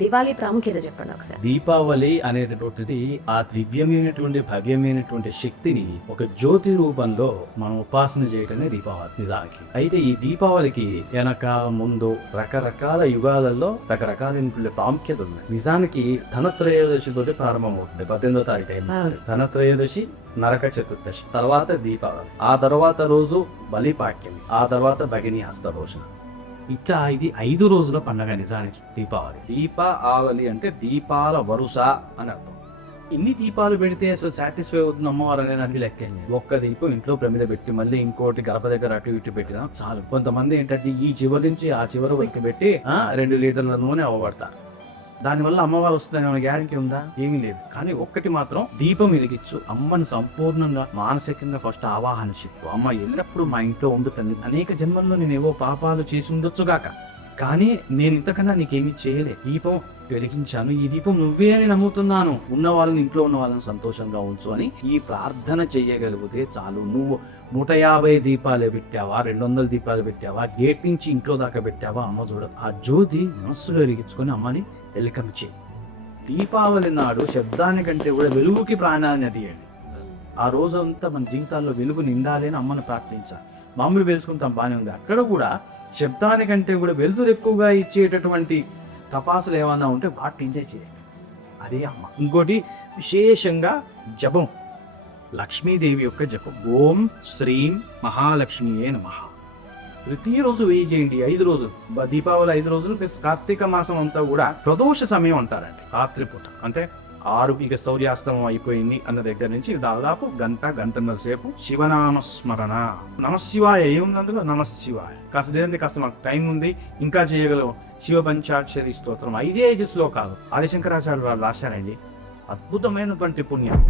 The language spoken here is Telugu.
దివాళీ ప్రాముఖ్యత చెప్పండి ఒకసారి. దీపావళి అనేటటువంటిది ఆ దివ్యమైనటువంటి భవ్యమైనటువంటి శక్తిని ఒక జ్యోతి రూపంలో మనం ఉపాసన చేయటమే దీపావళి నిజానికి. అయితే ఈ దీపావళికి వెనక ముందు రకరకాల యుగాలలో రకరకాలైనటువంటి ప్రాముఖ్యత ఉంది. నిజానికి ధనత్రయోదశి తోటి ప్రారంభమవుతుంది. 18వ తారీఖు అయిన ధనత్రయోదశి, నరక చతుర్దశి, తర్వాత దీపావళి, ఆ తర్వాత రోజు బలిపాడ్యమి, ఆ తర్వాత భగిని హస్త రోజు. ఇట్లా ఇది 5 రోజుల పండగ నిజానికి దీపావళి. దీపావళి అంటే దీపాల వరుస అని అర్థం. ఇన్ని దీపాలు పెడితే అసలు సాటిస్ఫై అవుతుంది అమ్మవారు అనే దానికి లెక్కేంది. ఒక్క దీపం ఇంట్లో ప్రమిద పెట్టి మళ్ళీ ఇంకోటి గడప దగ్గర అటు ఇటు పెట్టినా చాలు. కొంతమంది ఏంటంటే ఈ చివరి నుంచి ఆ చివరి వరకు పెట్టి 2 లీటర్ల నూనె అవ్వబడతారు. దానివల్ల అమ్మవారు వస్తుందని ఏమైనా గ్యారంటీ ఉందా? ఏమీ లేదు. కానీ ఒక్కటి మాత్రం, దీపం వెలిగించు, అమ్మని సంపూర్ణంగా మానసికంగా ఫస్ట్ ఆవాహన చెప్పు. అమ్మ ఎల్లప్పుడూ మా ఇంట్లో ఉండుతుంది. అనేక జన్మల్లో నేను ఏవో పాపాలు చేసి ఉండొచ్చుగాక, కానీ నేను ఇంతకన్నా నీకేమీ చేయలే. దీపం వెలిగించాను, ఈ దీపం నువ్వే అని నమ్ముతున్నాను. ఉన్న వాళ్ళని, ఇంట్లో ఉన్న వాళ్ళని సంతోషంగా ఉంచు అని ఈ ప్రార్థన చేయగలిగితే చాలు. నువ్వు 150 దీపాలు పెట్టావా, 200 దీపాలు పెట్టావా, గేట్ నుంచి ఇంట్లో దాకా పెట్టావా, అమ్మ చూడ ఆ జ్యోతి మనస్సులో వెలిగించుకొని అమ్మని వెల్కమ్ చేయి. దీపావళి నాడు శబ్దానికంటే కూడా వెలుగుకి ప్రాధాన్యత ఇవ్వండి. ఆ రోజంతా మన జీవితాల్లో వెలుగు నిండాలి అని అమ్మను ప్రార్థించాలి. మామూలు వెలుసుకుంటాం, బాగానే ఉంది. అక్కడ కూడా శబ్దానికంటే కూడా వెలుతురు ఎక్కువగా ఇచ్చేటటువంటి తపాసులు ఏమన్నా ఉంటే వాటిని ఎంజాయ్ చేయాలి. అదే అమ్మ. ఇంకోటి విశేషంగా జపం, లక్ష్మీదేవి యొక్క జపం. ఓం శ్రీం మహాలక్ష్మియే నమః. ప్రతిరోజు వెయ్యి చేయండి. 5 రోజులు, దీపావళి 5 రోజులు ప్లస్ కార్తీక మాసం అంతా కూడా ప్రదోష సమయం అంటారండి. రాత్రిపూట అంటే 6 ఇక సూర్యాస్తమం అయిపోయింది అన్న దగ్గర నుంచి దాదాపు గంటన్నర సేపు శివనామస్మరణ. నమశివాయ ఏముంది అందులో? నమశివాయ. కాస్త లేదంటే కాస్త మాకు టైం ఉంది, ఇంకా చేయగలం. శివ పంచాక్షరి స్తోత్రం 5 శ్లోకాలు ఆదిశంకరాచార్యులు రాశారండి. అద్భుతమైనటువంటి పుణ్యం.